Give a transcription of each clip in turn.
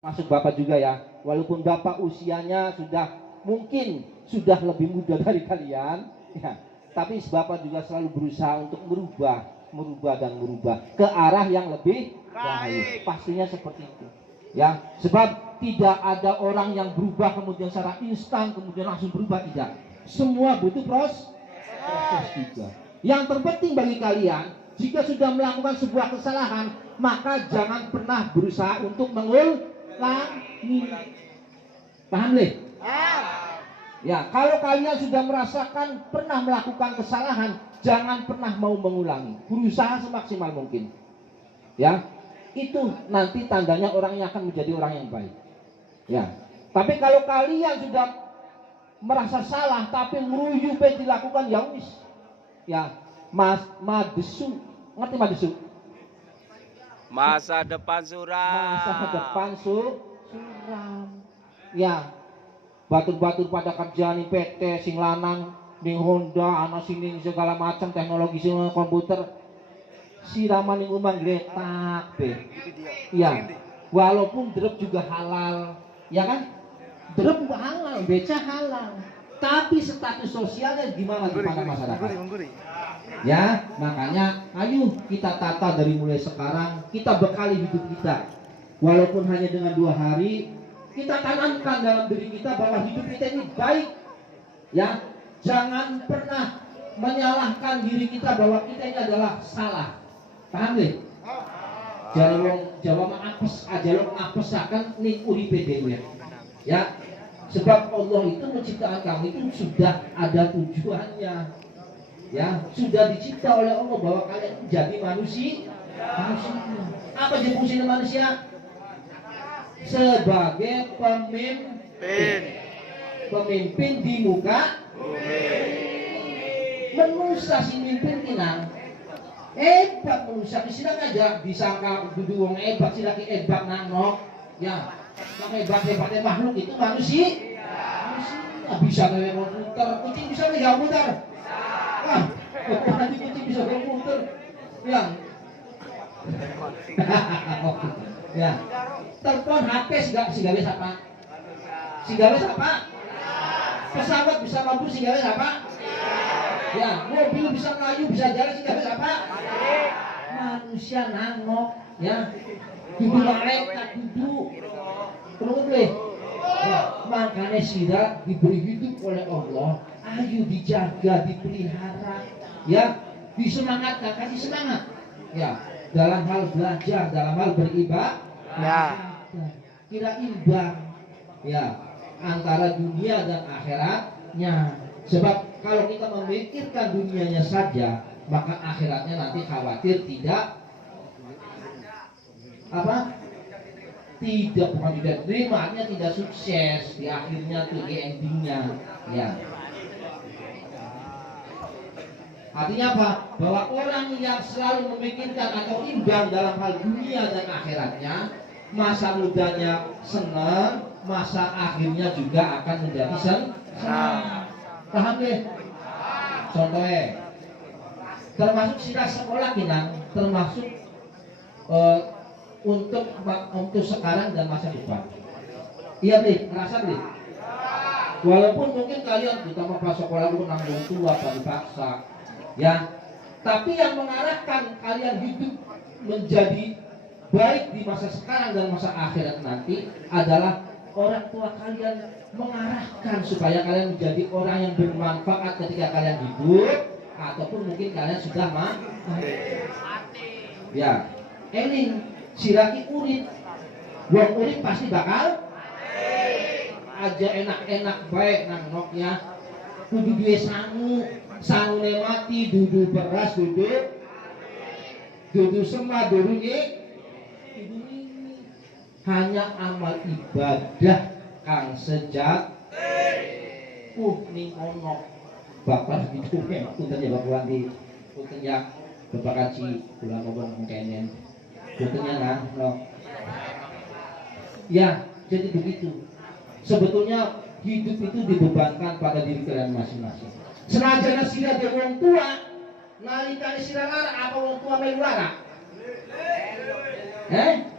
Masuk Bapak juga ya, walaupun Bapak usianya mungkin sudah lebih muda dari kalian ya, tapi Bapak juga selalu berusaha untuk merubah ke arah yang lebih baik. Pastinya seperti itu ya, sebab tidak ada orang yang berubah kemudian secara instan kemudian langsung berubah, tidak. Semua butuh proses juga. Yang terpenting bagi kalian, jika sudah melakukan sebuah kesalahan, maka jangan pernah berusaha untuk mengulangi. Paham deh? Ya, kalau kalian sudah merasakan pernah melakukan kesalahan, jangan pernah mau mengulangi. Berusaha semaksimal mungkin. Ya, itu nanti tandanya orangnya akan menjadi orang yang baik. Ya, tapi kalau kalian sudah merasa salah tapi ngeruyup dilakukan, ya wis. Ya, madesu. Ngerti madesu? Masa depan suram. Masa depan suram. Ya, batur-batur pada kerja nih PT sing lanang ning Honda ana sini segala macam teknologi sing komputer siraman ning umang gletak be. Iya. Walaupun drep juga halal, ya kan? Drep halal, beca halal. Tapi status sosialnya gimana di pada masyarakat? Ya, makanya ayo kita tata dari mulai sekarang, kita bekali hidup kita. Walaupun hanya dengan 2 hari, kita tanamkan dalam diri kita bahwa hidup kita ini baik. Ya, jangan pernah menyalahkan diri kita bahwa kita ini adalah salah. Paham deh? Jawa apes aja lo apesakan ning uripe dhewe. Ya. Sebab Allah itu menciptakan kamu itu sudah ada tujuannya. Ya, sudah dicipta oleh Allah bahwa kalian jadi manusia. Apa jadi fungsi manusia? Sebagai pemimpin di muka bumi. Manusia si mimpin kinang. Hebat manusia silang aja disangka dudu wong hebat sila ki hebat nang ya. Yang hebat-hebatnya makhluk itu manusia. Bisa gawe komputer, kucing bisa gawe komputer. Wah, nanti kucing bisa gawe komputer. Ya. Ya. Telepon HP si gawe siapa? Si gawe siapa? Pesawat bisa mabur si gawe siapa? Ya, mobil bisa melayu, bisa jalan si gawe siapa? Manusia nangok, ya. Dudu malaikat duduk. Terus nah, makanya sira diberi hidup oleh Allah, ayo dijaga, dipelihara, ya, disemangatkan, kasih semangat, ya, dalam hal belajar, dalam hal beribadah, ya, kira imbang, ya, antara dunia dan akhiratnya. Sebab kalau kita memikirkan dunianya saja, maka akhiratnya nanti khawatir tidak bukan tidak terima, artinya tidak sukses di akhirnya tuh di endingnya, ya. Artinya apa? Bahwa orang yang selalu memikirkan atau imbang dalam hal dunia dan akhiratnya, masa mudanya senang, masa akhirnya juga akan menjadi senang. Paham deh? Contohnya, termasuk sila sekolah kinang, termasuk untuk sekarang dan masa depan. Iya nih, ngerasa nih. Walaupun mungkin kalian terutama pas sekolah itu nanggung tua, dipaksa, ya. Tapi yang mengarahkan kalian hidup menjadi baik di masa sekarang dan masa akhirat nanti adalah orang tua kalian mengarahkan supaya kalian menjadi orang yang bermanfaat ketika kalian hidup ataupun mungkin kalian sudah mati. Ya, ini siraki urip, wong urip pasti bakal aja enak-enak baik nang noknya, kudu duwe sangu mati, dudu beras, dudu semah, dudu ini hanya amal ibadah kang sejak ning ono bapak gitu ya, punten ya Bapak Wandi, punten ya Bapak Kaji, kula ngomong kenen. Betulnya ya, jadi begitu. Sebetulnya hidup itu dibebankan pada diri kalian masing-masing. Senajan sira de wong tua, nalikane sira lara apa wong tua melu lara?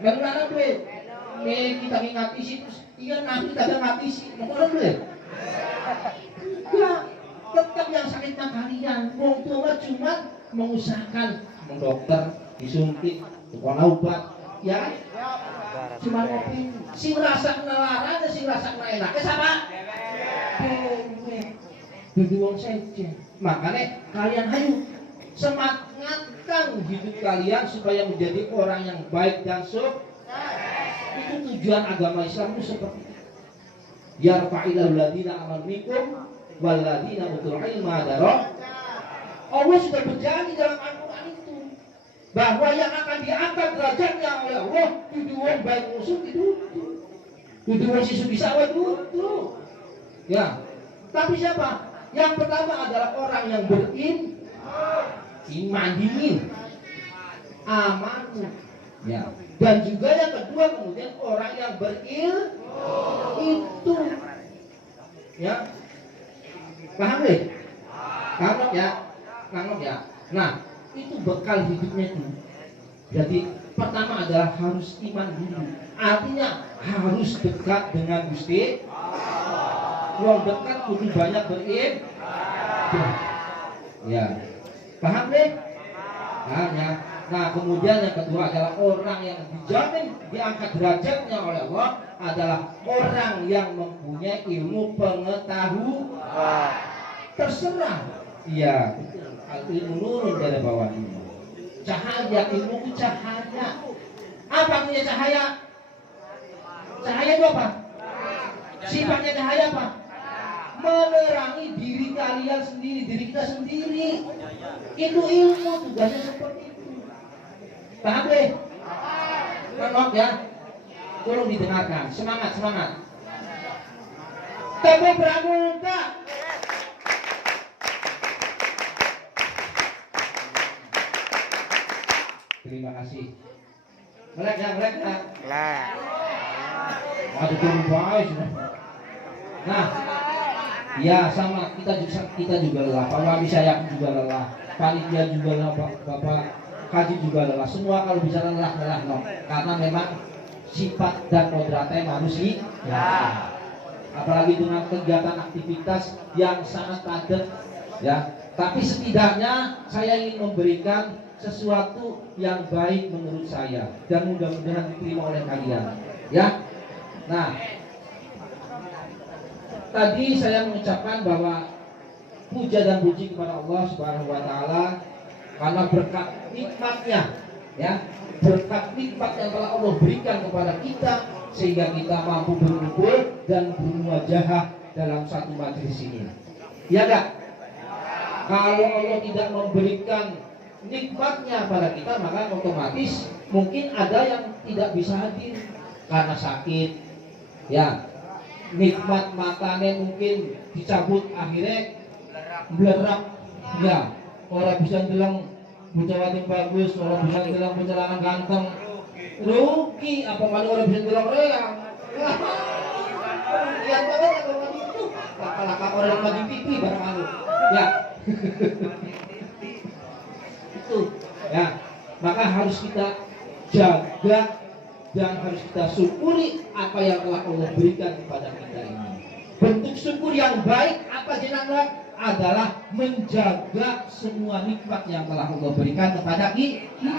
Melu lara kuwi. kita ngapisi terus iya nanti kagak ngapisi mau dulu ya. Ya, tetap yang sakit mah kalian. Wong tua cuma mengusahakan dokter disuntik, tukang obat, ya. Cuma ngopi. Sing rasa nelara dan sing rasa enak. Sama. Dudu wong saja. Makanya kalian hayu semangatkan hidup kalian supaya menjadi orang yang baik dan sukses. Itu tujuan agama Islam itu seperti itu. Yarfa'illahu alladziina aamanu minkum walladziina utul ilma darajat. Allah sudah berjanji dalam Al-Qur'an itu bahwa yang akan diangkat derajatnya oleh Allah dudu wong baik musuh itu. Dudu wong sisu bisa itu. Ya. Tapi siapa? Yang pertama adalah orang yang iman dingin, amanah, ya. Dan juga yang kedua kemudian orang yang itu, ya. Paham deh? Nangkep ya. Nah, itu bekal hidupnya itu. Jadi pertama adalah harus iman dulu. Artinya harus dekat dengan Gusti. Wong dekat kudu banyak ya. Paham deh? Nah, kemudian yang kedua adalah orang yang dijamin diangkat derajatnya oleh Allah adalah orang yang mempunyai ilmu pengetahuan. Terserah. Iya, ilmu nurun dari bawah ini. Cahaya, ilmu itu cahaya. Apa artinya cahaya? Cahaya itu apa? Sifatnya cahaya apa? Menerangi diri kalian sendiri, diri kita sendiri. Itu ilmu, tugasnya seperti itu. Paham deh? Menok ya. Tolong didengarkan. Semangat. Tepuk pramuka. Terima kasih. Melek ya. Ada terbaik. Nah, ya sama kita juga lelah. Pak Wali saya juga lelah. Panitia juga lelah. Bapak Haji juga lelah. Semua kalau bicara lelah no. Karena memang sifat dan kodratnya manusia. Ya. Apalagi dengan kegiatan aktivitas yang sangat padat. Ya. Tapi setidaknya saya ingin memberikan sesuatu yang baik menurut saya dan mudah-mudahan diterima oleh kalian. Ya. Nah, tadi saya mengucapkan bahwa puja dan puji kepada Allah Subhanahu wa taala karena berkat nikmatnya, ya, berkat nikmat yang telah Allah berikan kepada kita sehingga kita mampu berkumpul dan bermuajahah dalam satu majelis ini. Ya enggak? Kalau Allah tidak memberikan nikmatnya pada kita, maka otomatis mungkin ada yang tidak bisa hadir karena sakit, ya. Nikmat matanya mungkin dicabut akhirnya belerap, ya. Orang bisa bilang bocah yang bagus, orang bisa bilang bocah lanang ganteng, rugi. Apa malu orang bisa bilang reang? Lihat banget ya kalau itu, laka-laka orang lagi pipi barang malu, ya. Itu, ya. Maka harus kita jaga dan harus kita syukuri apa yang telah Allah berikan kepada kita ini. Bentuk syukur yang baik apa jenengan adalah menjaga semua nikmat yang telah Allah berikan kepada kita.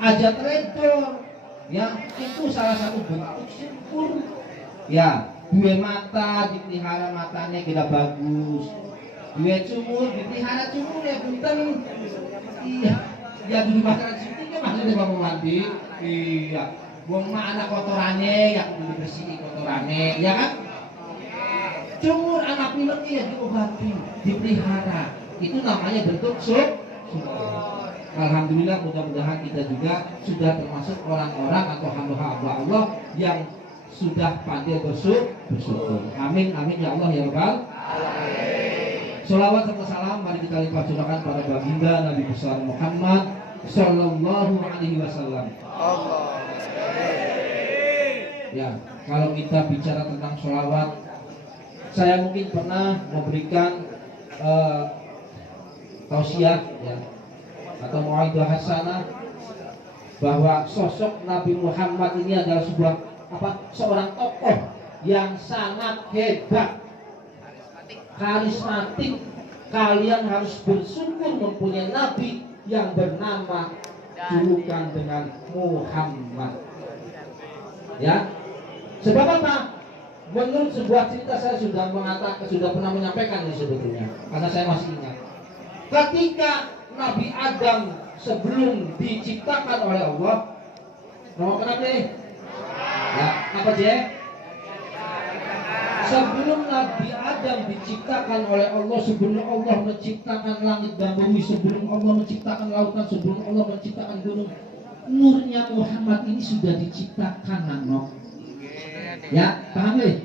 Aja redor, ya, itu salah satu bentuk syukur. Ya, dua mata dipelihara matanya kita bagus. Dua sumur dipelihara sumurnya punten. Iya, ya dulu makan suntiknya maksudnya mau mandi. Iya, buang anak kotorannya ya kudu dibersih kotorannya, ya kan? Cumur anak pileknya ya diobati, dipelihara. Itu namanya bentuk syukur. Alhamdulillah, mudah-mudahan kita juga sudah termasuk orang-orang atau hamba-hamba Allah yang sudah pandai bersyukur. Amin ya Allah ya Rabbal alamin. Sholawat serta salam mari kita limpah curahkan pada baginda Nabi besar Muhammad Sallallahu Alaihi Wasallam. Ya, kalau kita bicara tentang sholawat, saya mungkin pernah memberikan tausiah, ya, atau muaidah hasanah bahwa sosok Nabi Muhammad ini adalah seorang tokoh yang sangat hebat, karismatik. Kalian harus bersyukur mempunyai Nabi yang bernama julukan dengan Muhammad. Ya, sebab apa? Menurut sebuah cerita saya sudah pernah menyampaikan ini sebetulnya, karena saya masih ingat. Ketika Nabi Adam sebelum diciptakan oleh Allah, mau kenapa nih? Ya, apa Jeh? Sebelum Nabi Adam diciptakan oleh Allah, sebelum Allah menciptakan langit dan bumi, sebelum Allah menciptakan lautan, sebelum Allah menciptakan gunung, nurnya Muhammad ini sudah diciptakan, Nano. Ya, paham ya?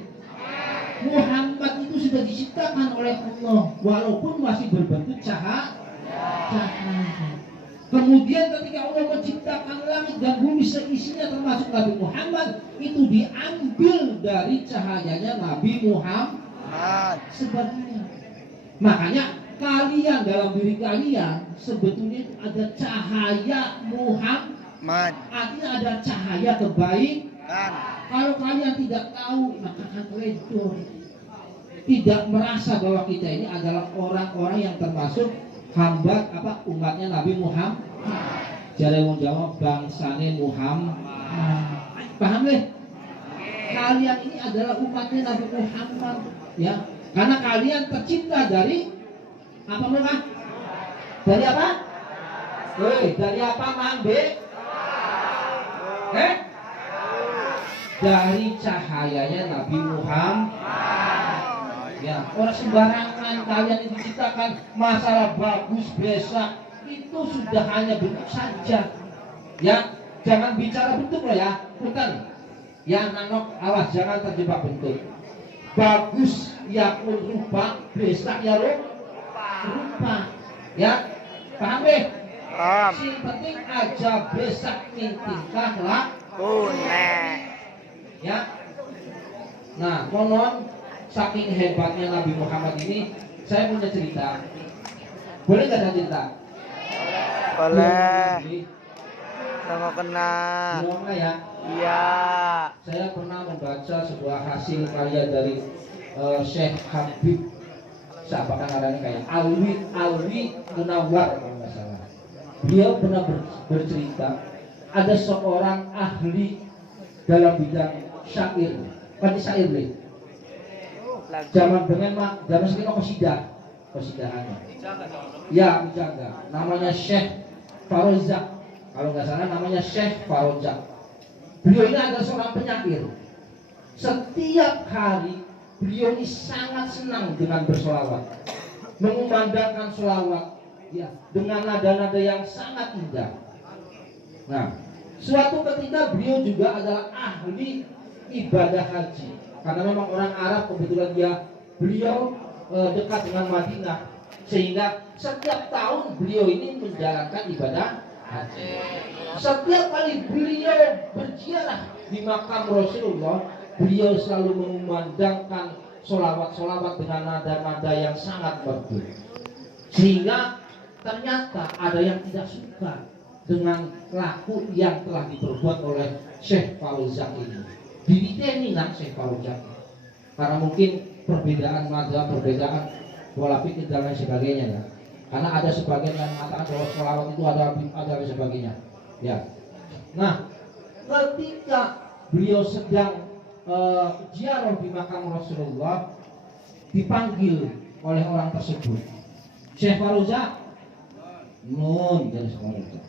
Muhammad itu sudah diciptakan oleh Allah, walaupun masih berbentuk cahaya. Kemudian ketika Allah menciptakan langit dan bumi seisinya termasuk Nabi Muhammad, itu diambil dari cahayanya Nabi Muhammad sebagainya. Makanya kalian dalam diri kalian sebetulnya ada cahaya Muhammad, artinya ada cahaya kebaikan. Kalau kalian tidak tahu, maka akan teledor, tidak merasa bahwa kita ini adalah orang-orang yang termasuk hamba umatnya Nabi Muhammad. Jare wong Jawa bangsane Muhammad. Paham deh? Kalian ini adalah umatnya Nabi Muhammad, ya. Karena kalian tercipta dari apa mereka? Dari apa? Dari apa, Mang B? Dari cahayanya Nabi Muhammad. Ya, orang sembarangan kalian itu diciptakan masalah bagus besak itu sudah hanya bentuk saja. Ya, jangan bicara bentuk loh ya, bukan. Ya, Nanok, awas jangan terjebak bentuk. Bagus ya pun rupa, besak ya rupa. Ya, paham deh? Paham. Yang penting aja besak tingkah lakunya. Ya. Nah, konon saking hebatnya Nabi Muhammad ini, saya punya cerita. Boleh nggak saya cerita? Boleh. Sama kenal. Boleh ya? Iya. Saya pernah membaca sebuah hasil karya dari Syekh Habib. Siapa kan namanya kayak Alwi Munawar kalau nggak salah. Beliau pernah bercerita ada seorang ahli dalam bidang syair. Bukan syair nih. Zaman sekitar kosidahannya. Ya, menjaga. Namanya Syekh Farozak. Kalau nggak salah namanya Syekh Farozak. Beliau ini adalah seorang penyair. Setiap hari beliau ini sangat senang dengan bersolawat, mengumandangkan solawat, ya, dengan nada-nada yang sangat indah. Nah, suatu ketika beliau juga adalah ahli ibadah haji. Karena memang orang Arab kebetulan beliau dekat dengan Madinah, sehingga setiap tahun beliau ini menjalankan ibadah haji. Setiap kali beliau berziarah di makam Rasulullah, beliau selalu mengumandangkan solawat-solawat dengan nada-nada yang sangat merdu. Sehingga ternyata ada yang tidak suka dengan laku yang telah diperbuat oleh Syekh Fauzan ini. Diteni nang Syekh Fauzan, karena mungkin perbedaan mazhab, perbedaan pola pikir dan lain sebagainya ya. Karena ada sebagian yang mengatakan bahwa sholawat itu ada dan sebagainya. Ya. Nah, ketika beliau sedang ziarah di makam Rasulullah, dipanggil oleh orang tersebut. Syekh Fauzan, nun dari sekolah itu.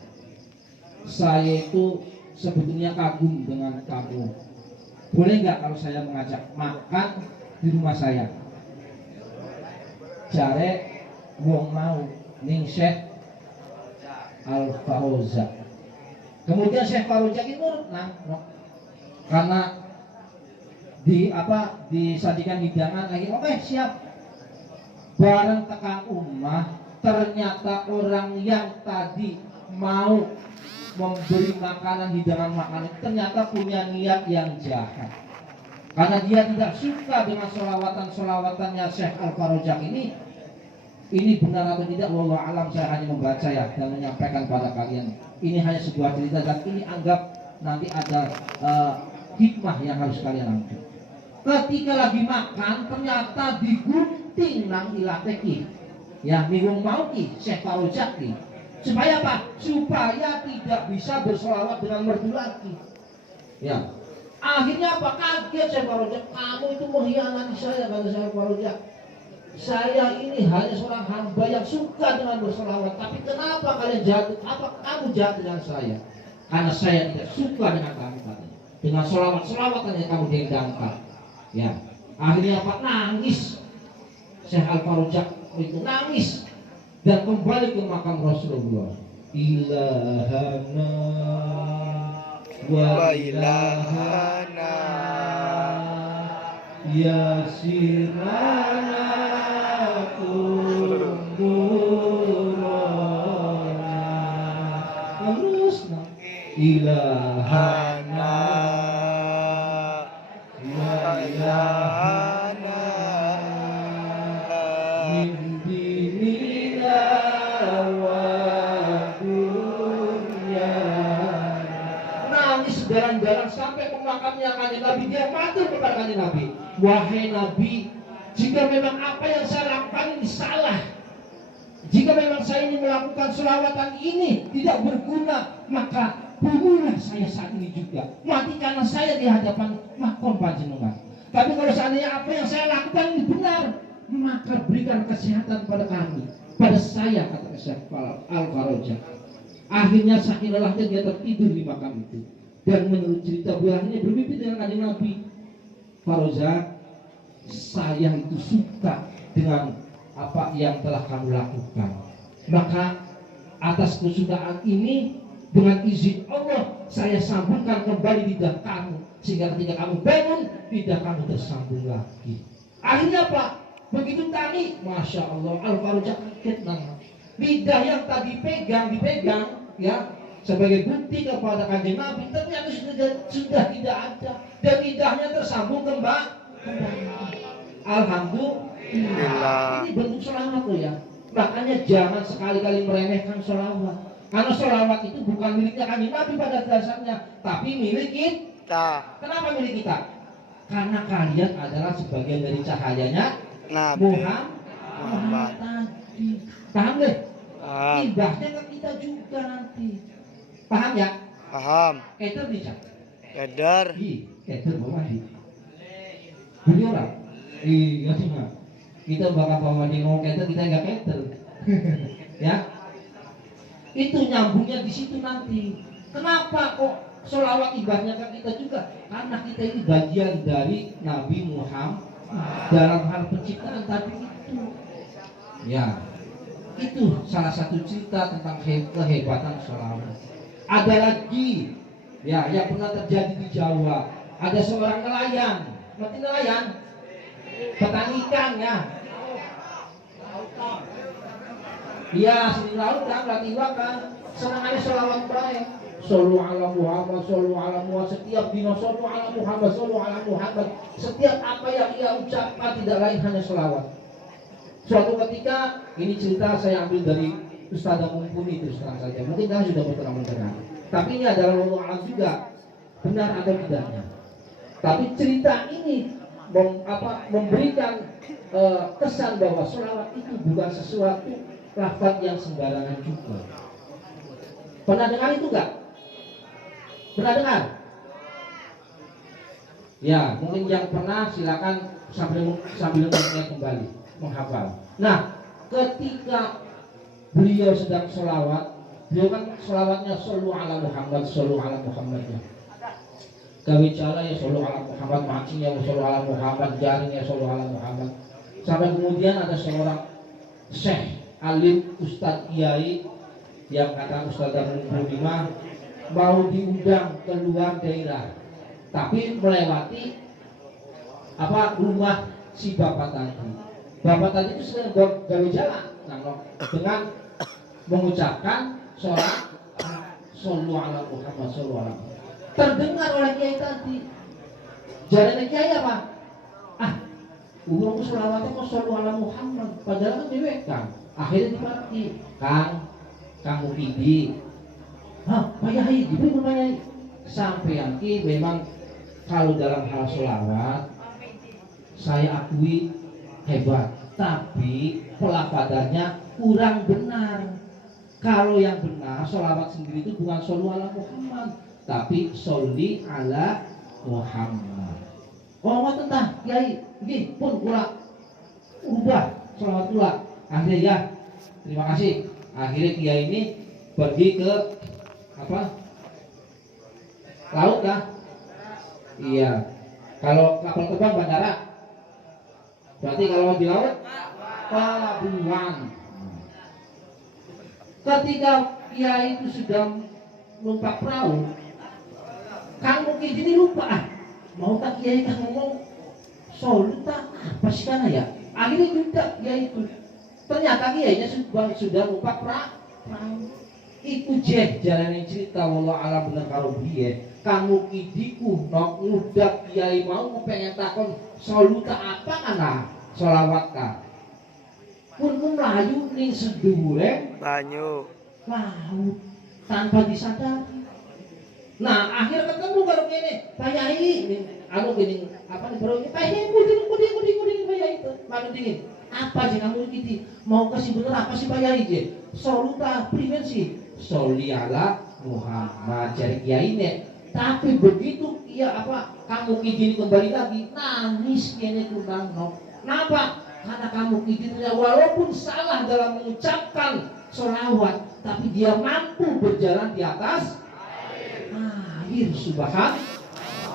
Saya itu sebetulnya kagum dengan kamu. Boleh nggak kalau saya mengajak makan di rumah saya? Jare wong mau ning Syekh Al-Fauzan. Kemudian Syekh Fauzan itu karena disajikan hidangan lagi, oke siap. Bareng tekan umah, ternyata orang yang tadi mau memberi makanan, hidangan makanan, ternyata punya niat yang jahat. Karena dia tidak suka dengan solawatan-solawatannya Syekh Al-Farojak ini benar atau tidak, wallahu alam, saya hanya membaca ya dan menyampaikan pada kalian. Ini hanya sebuah cerita dan ini anggap nanti ada hikmah yang harus kalian ambil. Ketika lagi makan ternyata digunting nang ilateki. Ya, bingung mau ki, Syekh Farojak ki. Supaya apa? Supaya tidak bisa berselawat dengan merdu lagi. Ya. Akhirnya apa? Kaget Syekh Farojak. Kamu itu mengkhianati saya, kata Syekh Farojak. Saya ini hanya seorang hamba yang suka dengan berselawat. Tapi kenapa kalian jatuh? Apa kamu jatuh dengan saya? Karena saya tidak suka dengan kamu katanya. Dengan selawat-selawatan yang kamu dendangkan. Ya. Akhirnya apa? Nangis. Syekh Al-Farojak itu nangis dan kembali ke makam Rasulullah. Ilahana wa ilahana ya sirana terusna ilahana wa ilahana min dinina wa dunya. Nangis jalan-jalan sampai ke makamnya kanjeng Nabi. Dia matur kepada kanjeng Nabi, wahai Nabi, jika memang apa yang saya lakukan ini salah, jika memang saya ini melakukan selawatan ini tidak berguna, maka bunuhlah saya saat ini juga. Matikanlah saya di hadapan makom panjenengan. Tapi kalau seandainya apa yang saya lakukan ini benar, maka berikan kesehatan pada kami, pada saya, kata Syekh Al-Farojak. Akhirnya saking lelahnya dia tertidur di makam itu. Dan menurut cerita buahnya bermimpi dengan kanjeng Nabi. Farojak, saya itu suka dengan apa yang telah kamu lakukan. Maka atas kesukaan ini, dengan izin Allah, saya sambungkan kembali lidah kamu, sehingga ketika kamu bangun, lidah kamu tersambung lagi. Akhirnya apa? Begitu tadi, Masya Allah, Al-Farojak kaget banget. Lidah yang tadi dipegang ya sebagai bukti kepada kanjeng Nabi, ternyata sudah tidak ada, dan lidahnya tersambung kembali. Alhamdulillah. Ini bentuk sholawat loh ya. Makanya jangan sekali-kali meremehkan sholawat. Karena sholawat itu bukan miliknya kanjeng Nabi pada dasarnya, tapi milik kita. Kenapa milik kita? Karena kalian adalah sebagian dari cahayanya Muhammad tadi. Paham deh? Ibahnya ke kita juga nanti. Paham ya? Paham. Keder bisa? Keder. Keder bawa di. Beli orang? Iya sih mah. Kita bakal bawa di ngomong keder, kita nggak keder. Ya? Itu nyambungnya di situ nanti. Kenapa kok sholawat ibadahnya ke kita juga? Karena kita ini bagian dari Nabi Muhammad dalam hal penciptaan tadi itu. Ya, itu salah satu cerita tentang kehebatan sholawat. Ada lagi, ya, yang pernah terjadi di Jawa. Ada seorang nelayan, ngerti nelayan? Petani ikan ya. Iya, sini laut kan, latih kan. Senangannya sholawat baik. Sallu ala Muhammad, sallu ala Muhammad. Setiap dino sallu ala Muhammad, sallu ala Muhammad. Setiap apa yang ia ucapkan tidak lain hanya sholawat. Suatu ketika, ini cerita saya ambil dari Ustadzah Mumpuni itu sekarang saja. Mungkin kalian sudah pernah mendengar. Tapi ini adalah wallahu a'lam juga, benar atau tidaknya. Tapi cerita ini memberikan kesan bahwa sholawat itu bukan sesuatu lafaz yang sembarangan juga. Pernah dengar itu enggak? Pernah dengar? Ya, mungkin yang pernah silakan sambil mengingat kembali, menghafal. Nah, ketika beliau sedang sholawat, beliau kan sholawatnya sallu ala Muhammad, sallu ala Muhammadnya. Kawicala ya sallu ala Muhammad, mancingnya sallu ala Muhammad, jaringnya sallu ala Muhammad. Sampai kemudian ada seorang syekh alim ustadz kiai yang kata Ustadzah Mumpuni mau diundang keluar daerah, tapi melewati rumah si bapak tadi. Bapak tadi itu sedang gawe jalan, dengan mengucapkan sholat sallu ala Muhammad, sallu ala Muhammad. Terdengar oleh kiai tadi. Jalannya kiai apa? Uang sholawatnya kok sallu ala Muhammad, padahal kan dewek kan. Akhirnya dimati, Kang Mukidi, Pak Yai, diberi Pak Yai. Sampean ki memang kalau dalam hal sholawat saya akui hebat, tapi pelafadannya kurang benar. Kalau yang benar sholawat sendiri itu bukan shollu ala Muhammad, tapi sholli ala Muhammad. Oh, ngoten tah, Kiai, nggih pun kula ubah sholawat kula. Akhirnya ya, terima kasih. Akhirnya Kiai ini pergi ke apa? Laut kah? Iya. Kalau kapal terbang bandara. Berarti kalau di laut pelabuhan. Ketika Kiai itu sudah numpak perahu, Kang mungkin ini lupa mau tak Kiai kan ngomong solu tak apa sih kana ya. Akhirnya juga Kiai itu ternyata Kiainya sudah numpak perahu. Iku jeh jalan yang cerita wallah alam bener karo biye kamu kidiku nok ngudak Kiai mau pengen takon solu tak apa kana sholawat ka pun melayu ning sedure banyu laut tanpa disadari. Nah akhir ketemu karo kene Pak Yai anu gini apa nih bro ini Pak Yai kuding Pak Yai itu mana dingin apa sih kamu gitu mau kasih bener apa sih Pak Yai je solu tak primen sih sholli ala Muhammad cari Kiai ini. Tapi begitu ia apa kamu kidin kembali lagi nangis kene kurang no. Kenapa? Karena kamu kidinnya walaupun salah dalam mengucapkan sholawat, tapi dia mampu berjalan di atas air. Subhan.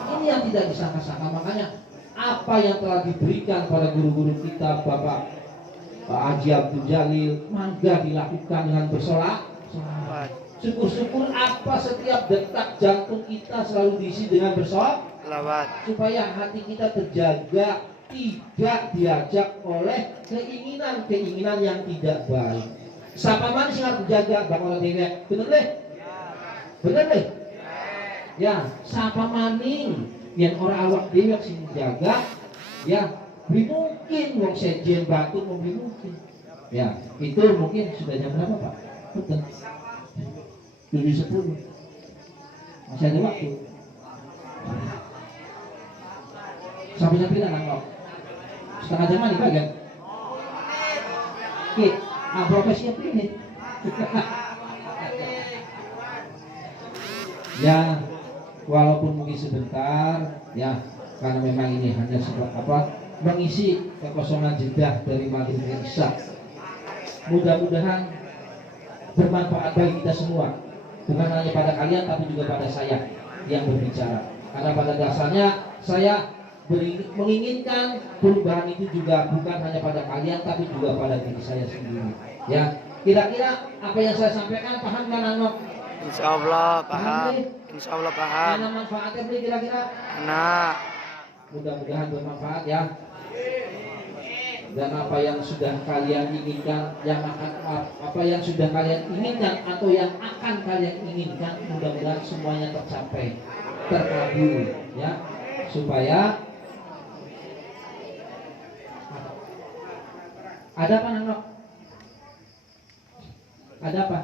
Ini yang tidak disangka-sangka. Makanya apa yang telah diberikan pada guru-guru kita Bapak Pak Haji Abdul Jalil mangga dilakukan dengan bersolawat. Syukur-syukur apa setiap detak jantung kita selalu diisi dengan bersolawat supaya hati kita terjaga tidak diajak oleh keinginan-keinginan yang tidak baik. Siapa manis yang harus dijaga Bang Orang Dewa? Bener deh? Bener deh? Ya, siapa maning yang orang awak dewa sih menjaga? Ya, beri mungkin wong sejen batu mau beri mungkin. Ya, itu mungkin sudah jam berapa Pak? Betul. 7.10 masih ada waktu sampai jam berapa nggak? Setengah jam nih Pak kan? Oke, profesi apa ini? Ya, walaupun mungkin sebentar, ya karena memang ini hanya sebuah apa mengisi kekosongan jeda dari maghrib ke isya. Mudah-mudahan bermanfaat bagi kita semua. Bukan hanya pada kalian tapi juga pada saya yang berbicara. Karena pada dasarnya saya menginginkan perubahan itu juga bukan hanya pada kalian tapi juga pada diri saya sendiri. Ya, kira-kira apa yang saya sampaikan paham kan Anok? Insya Allah paham. Insya Allah paham. Mana manfaatnya beli kira-kira? Nah, mudah-mudahan bermanfaat ya. Dan apa yang sudah kalian inginkan, apa yang sudah kalian inginkan atau yang akan kalian inginkan, mudah-mudahan semuanya tercapai, terkabul, ya, supaya ada apa Nang? Ada apa?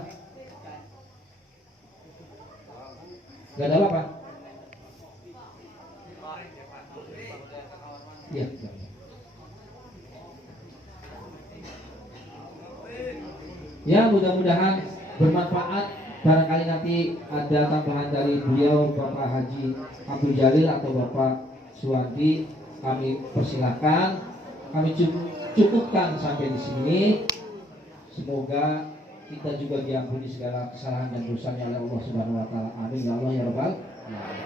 Gak ada apa? Iya. Ya mudah-mudahan bermanfaat. Barangkali nanti ada tambahan dari beliau Bapak Haji Abdul Jalil atau Bapak Suwandi, kami persilahkan. Kami cukupkan sampai di sini. Semoga kita juga diampuni segala kesalahan dan dosanya oleh Allah Subhanahu wa taala. Amin ya Allah ya rabbal alamin.